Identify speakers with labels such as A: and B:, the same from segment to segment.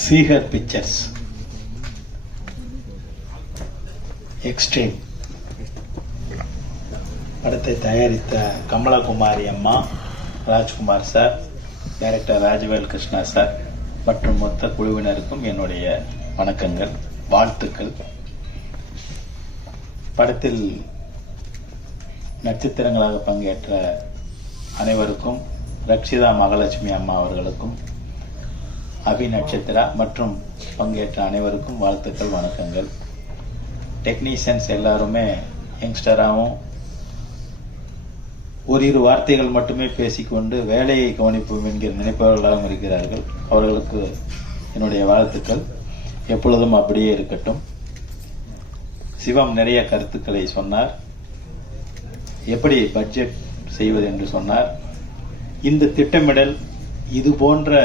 A: சீகர் pictures extreme படத்தை தயாரித்த கமலகுமாரி அம்மா Rajkumar sir director Rajavel Krishna sir மற்றும் மொத்த குழுவினருக்கும் என்னுடைய வணக்கங்கள் வாழ்த்துக்கள். படத்தில் நட்சத்திரங்களாக பங்கேற்ற அனைவருக்கும் ரக்ஷிதா மகாலட்சுமி அம்மா அவர்களுக்கும் அபி நட்சத்திரா மற்றும் பங்கேற்ற அனைவருக்கும் வாழ்த்துக்கள் வணக்கங்கள். டெக்னீஷியன்ஸ் எல்லாருமே யங்ஸ்டராகவும் ஓரிரு வார்த்தைகள் மட்டுமே பேசிக்கொண்டு வேலையை கவனிப்போம் என்கிற நினைப்பவர்களாகவும் இருக்கிறார்கள். அவர்களுக்கு என்னுடைய வாழ்த்துக்கள். எப்பொழுதும் அப்படியே இருக்கட்டும். சிவம் நிறைய கருத்துக்களை சொன்னார். எப்படி பட்ஜெட் செய்வது என்று சொன்னார். இந்த திட்டமிடல் இது போன்ற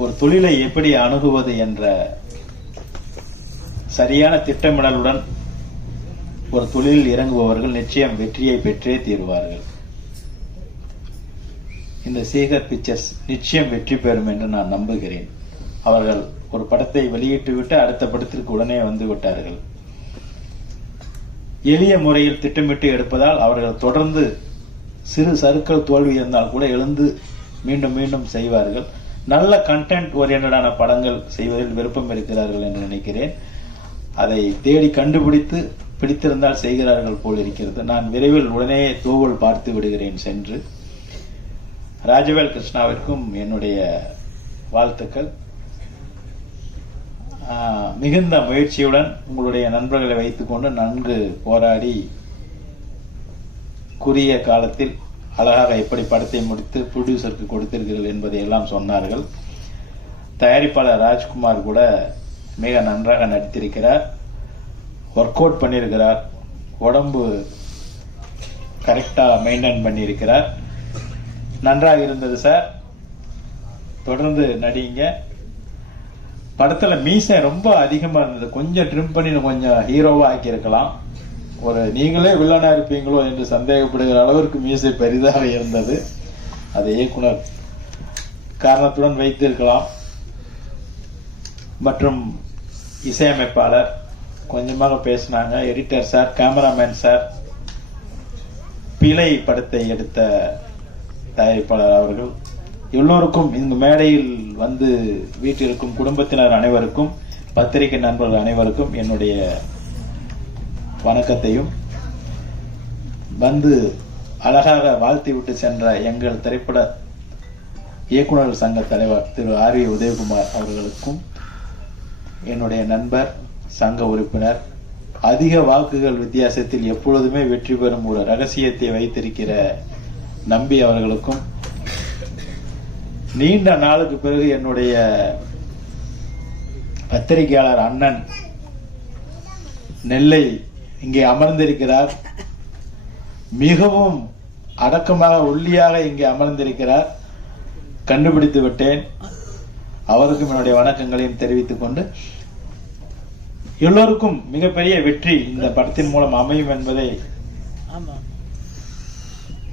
A: ஒரு தொழிலை எப்படி அணுகுவது என்ற சரியான திட்டமிடலுடன் ஒரு தொழிலில் இறங்குபவர்கள் நிச்சயம் வெற்றியை பெற்றே தீருவார்கள். இந்த சேகர் பிக்சர்ஸ் நிச்சயம் வெற்றி பெறும் என்று நான் நம்புகிறேன். அவர்கள் ஒரு படத்தை வெளியிட்டு விட்டு அடுத்த படத்திற்கு உடனே வந்து விட்டார்கள். எளிய முறையில் திட்டமிட்டு எடுப்பதால் அவர்கள் தொடர்ந்து சிறு சறுக்கள் தோல்வி இருந்தால் கூட எழுந்து மீண்டும் மீண்டும் செய்வார்கள். நல்ல கண்டென்ட் ஓரியன்டான படங்கள் செய்வதில் விருப்பம் இருக்கிறார்கள் என்று நினைக்கிறேன். அதை தேடி கண்டுபிடித்து பிடித்திருந்தால் செய்கிறார்கள் போல் இருக்கிறது. நான் விரைவில் உடனே தோவல் பார்த்து விடுகிறேன் சென்று. ராஜவேல் கிருஷ்ணாவிற்கும் என்னுடைய வாழ்த்துக்கள். மிகுந்த முயற்சியுடன் உங்களுடைய நண்பர்களை வைத்துக்கொண்டு நன்கு போராடி குறுகிய காலத்தில் அழகாக எப்படி படத்தை முடித்து ப்ரொடியூசருக்கு கொடுத்திருக்கிறீர்கள் என்பதை எல்லாம் சொன்னார்கள். தயாரிப்பாளர் ராஜ்குமார் கூட மிக நன்றாக நடித்திருக்கிறார். ஒர்க் அவுட் பண்ணியிருக்கிறார். உடம்பு கரெக்டாக மெயின்டைன் பண்ணியிருக்கிறார். நன்றாக இருந்தது சார் தொடர்ந்து நடிங்க. படத்தில் மீசை ரொம்ப அதிகமாக இருந்தது. கொஞ்சம் ட்ரிம் பண்ணி கொஞ்சம் ஹீரோவாக ஆக்கியிருக்கலாம். ஒரு நீங்களே வில்லனா இருப்பீங்களோ என்று சந்தேகப்படுகிற அளவிற்கு மீசை பெரிதாக இருந்தது. அது இயக்குனர் காரணத்துடன் வைத்திருக்கலாம். மற்றும் இசையமைப்பாளர் கொஞ்சமாக பேசினாங்க. எடிட்டர் சார் கேமராமேன் சார் பிழை படத்தை எடுத்த தயாரிப்பாளர் அவர்கள். எல்லோருக்கும் இந்த மேடையில் வந்து வீட்டில் இருக்கும் குடும்பத்தினர் அனைவருக்கும் பத்திரிகை நண்பர்கள் அனைவருக்கும் என்னுடைய வணக்கத்தையும். வந்து அழகாக வாழ்த்தி விட்டு சென்ற எங்கள் திரைப்பட இயக்குநர்கள் சங்க தலைவர் திரு ஆர் வி உதயகுமார் அவர்களுக்கும் என்னுடைய நண்பர் சங்க உறுப்பினர் அதிக வாக்குகள் வித்தியாசத்தில் எப்பொழுதுமே வெற்றி பெறும் ஒரு ரகசியத்தை வைத்திருக்கிற நம்பி அவர்களுக்கும் நீண்ட நாளுக்கு பிறகு என்னுடைய பத்திரிகையாளர் அண்ணன் நெல்லை இங்கே அமர்ந்திருக்கிறார். மிகவும் அடக்கமாக ஒல்லியாக இங்கே அமர்ந்திருக்கிறார். கண்டுபிடித்து விட்டேன். அவருக்கும் என்னுடைய வணக்கங்களையும் தெரிவித்துக் கொண்டு எல்லோருக்கும் மிகப்பெரிய வெற்றி இந்த படத்தின் மூலம் அமையும் என்பதை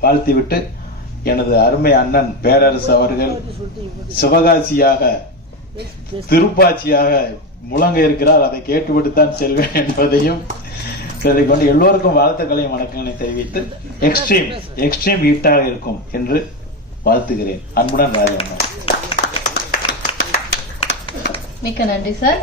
A: வாழ்த்திவிட்டு எனது அருமை அண்ணன் பேரரசு அவர்கள் சிவகாசியாக திருப்பாச்சியாக முழங்க இருக்கிறார். அதை கேட்டுவிட்டு தான் செல்வேன் என்பதையும் கொண்டு எல்லோருக்கும் வாழ்த்துக்களையும் வணக்கங்களை தெரிவித்து எக்ஸ்ட்ரீம் எக்ஸ்ட்ரீம் ஹீட்டாக இருக்கும் என்று வாழ்த்துகிறேன். அன்புடன் ராஜா
B: மிக்க நன்றி சார்